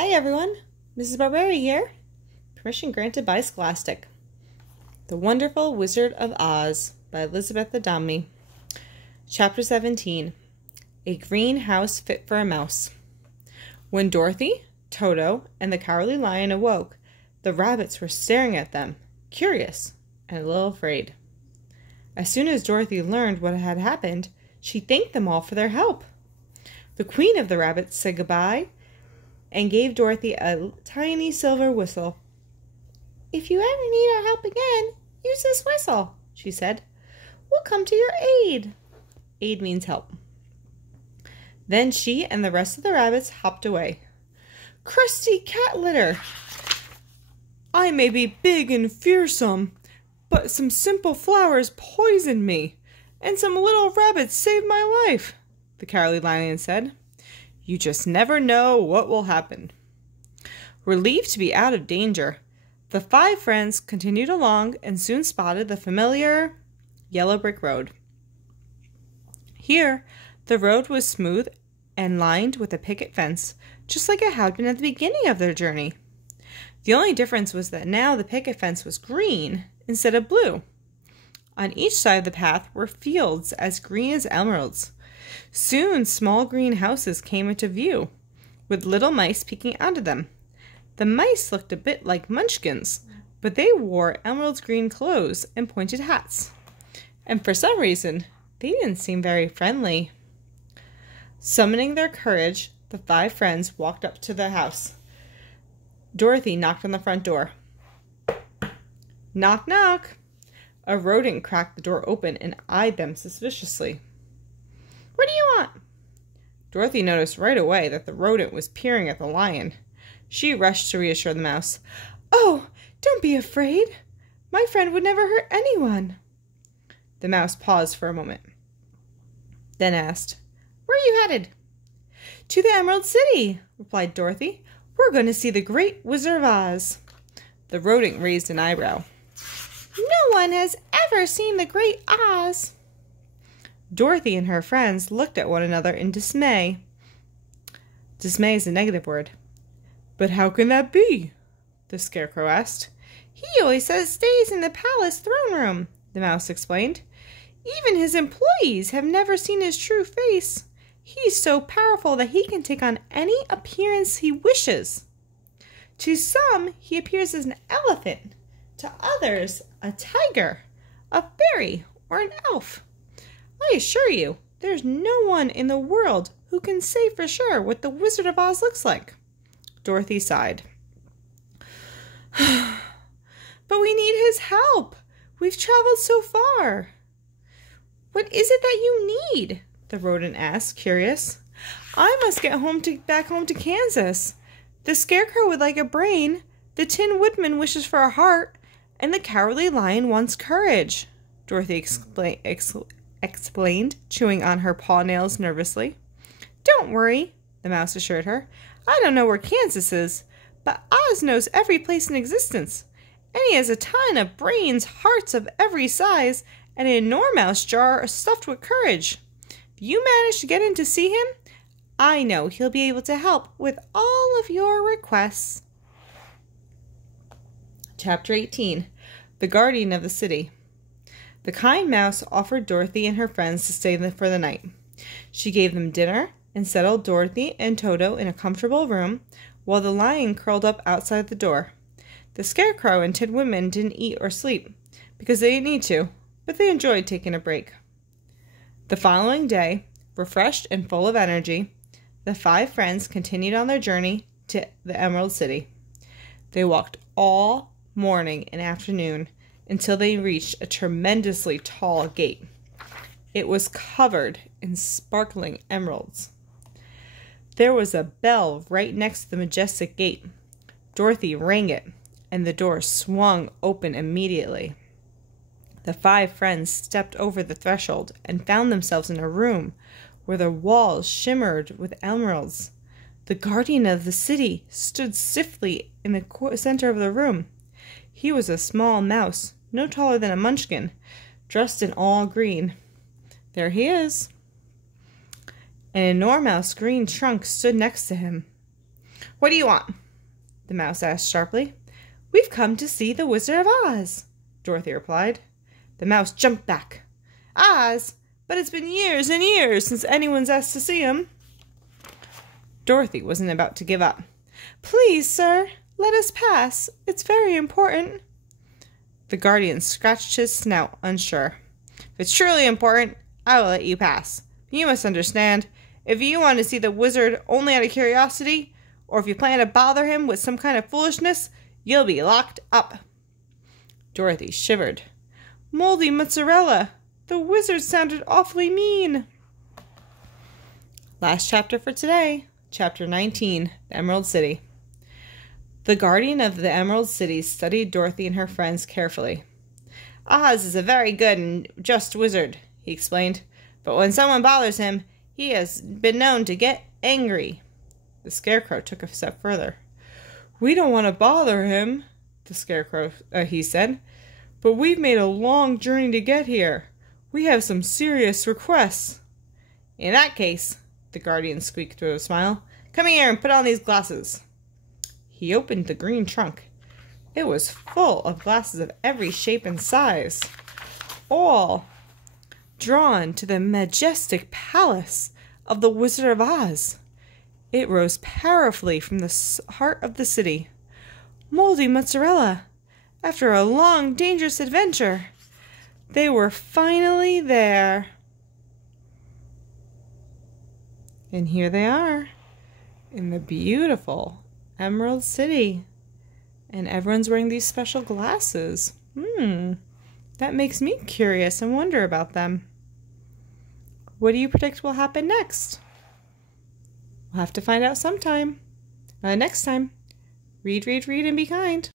Hi everyone, Mrs. Barberi here. Permission granted by Scholastic. The Wonderful Wizard of Oz by Elizabeth Adamny. Chapter 17. A Green House Fit for a Mouse. When Dorothy, Toto, and the Cowardly Lion awoke, the rabbits were staring at them, curious and a little afraid. As soon as Dorothy learned what had happened, she thanked them all for their help. The Queen of the Rabbits said goodbye and gave Dorothy a tiny silver whistle. "If you ever need our help again, use this whistle," she said. "We'll come to your aid." Aid means help. Then she and the rest of the rabbits hopped away. "Crusty cat litter! I may be big and fearsome, but some simple flowers poisoned me, and some little rabbits saved my life," the Cowardly Lion said. "You just never know what will happen." Relieved to be out of danger, the five friends continued along and soon spotted the familiar yellow brick road. Here, the road was smooth and lined with a picket fence, just like it had been at the beginning of their journey. The only difference was that now the picket fence was green instead of blue. On each side of the path were fields as green as emeralds. Soon small green houses came into view, with little mice peeking out of them. The mice looked a bit like munchkins, but they wore emerald green clothes and pointed hats. And for some reason, they didn't seem very friendly. Summoning their courage, the five friends walked up to the house. Dorothy knocked on the front door. "Knock, knock." A rodent cracked the door open and eyed them suspiciously. "What do you want?" Dorothy noticed right away that the rodent was peering at the lion. She rushed to reassure the mouse. "Oh, don't be afraid. My friend would never hurt anyone." The mouse paused for a moment, then asked, "Where are you headed?" "To the Emerald City," replied Dorothy. "We're going to see the Great Wizard of Oz." The rodent raised an eyebrow. "No one has ever seen the Great Oz." Dorothy and her friends looked at one another in dismay. Dismay is a negative word. "But how can that be?" the Scarecrow asked. "He always stays in the palace throne room," the mouse explained. "Even his employees have never seen his true face. He's so powerful that he can take on any appearance he wishes. To some, he appears as an elephant. To others, a tiger, a fairy, or an elf. I assure you, there's no one in the world who can say for sure what the Wizard of Oz looks like." Dorothy sighed. "But we need his help. We've traveled so far." "What is it that you need?" the rodent asked, curious. "I must get back home to Kansas. The Scarecrow would like a brain, the Tin Woodman wishes for a heart, and the Cowardly Lion wants courage," Dorothy explained, chewing on her paw nails nervously. "Don't worry," the mouse assured her. "I don't know where Kansas is, but Oz knows every place in existence, and he has a ton of brains, hearts of every size, and an enormous jar stuffed with courage. If you manage to get in to see him, I know he'll be able to help with all of your requests." Chapter 18. The Guardian of the City. The kind mouse offered Dorothy and her friends to stay for the night. She gave them dinner and settled Dorothy and Toto in a comfortable room, while the lion curled up outside the door. The Scarecrow and Tin Woodman didn't eat or sleep, because they didn't need to, but they enjoyed taking a break. The following day, refreshed and full of energy, the five friends continued on their journey to the Emerald City. They walked all morning and afternoon until they reached a tremendously tall gate. It was covered in sparkling emeralds. There was a bell right next to the majestic gate. Dorothy rang it, and the door swung open immediately. The five friends stepped over the threshold and found themselves in a room where the walls shimmered with emeralds. The guardian of the city stood stiffly in the center of the room. He was a small mouse, no taller than a munchkin, dressed in all green. There he is. An enormous green trunk stood next to him. What do you want? The mouse asked sharply. We've come to see the Wizard of Oz, Dorothy replied. The mouse jumped back. Oz? But it's been years and years since anyone's asked to see him. Dorothy wasn't about to give up. Please, sir, let us pass. It's very important. The guardian scratched his snout, unsure. If it's truly important, I will let you pass. You must understand, if you want to see the wizard only out of curiosity, or if you plan to bother him with some kind of foolishness, you'll be locked up. Dorothy shivered. Moldy mozzarella! The wizard sounded awfully mean. Last chapter for today, Chapter 19, The Emerald City. The guardian of the Emerald City studied Dorothy and her friends carefully. Oz is a very good and just wizard, he explained, but when someone bothers him, he has been known to get angry. The Scarecrow took a step further. We don't want to bother him, the Scarecrow, he said, but we've made a long journey to get here. We have some serious requests. In that case, the guardian squeaked with a smile, come here and put on these glasses. He opened the green trunk. It was full of glasses of every shape and size, all drawn to the majestic palace of the Wizard of Oz. It rose powerfully from the heart of the city. Moldy mozzarella! After a long, dangerous adventure, they were finally there. And here they are, in the beautiful Emerald City. And everyone's wearing these special glasses. That makes me curious and wonder about them. What do you predict will happen next? We'll have to find out sometime. Next time. Read, read, read, and be kind.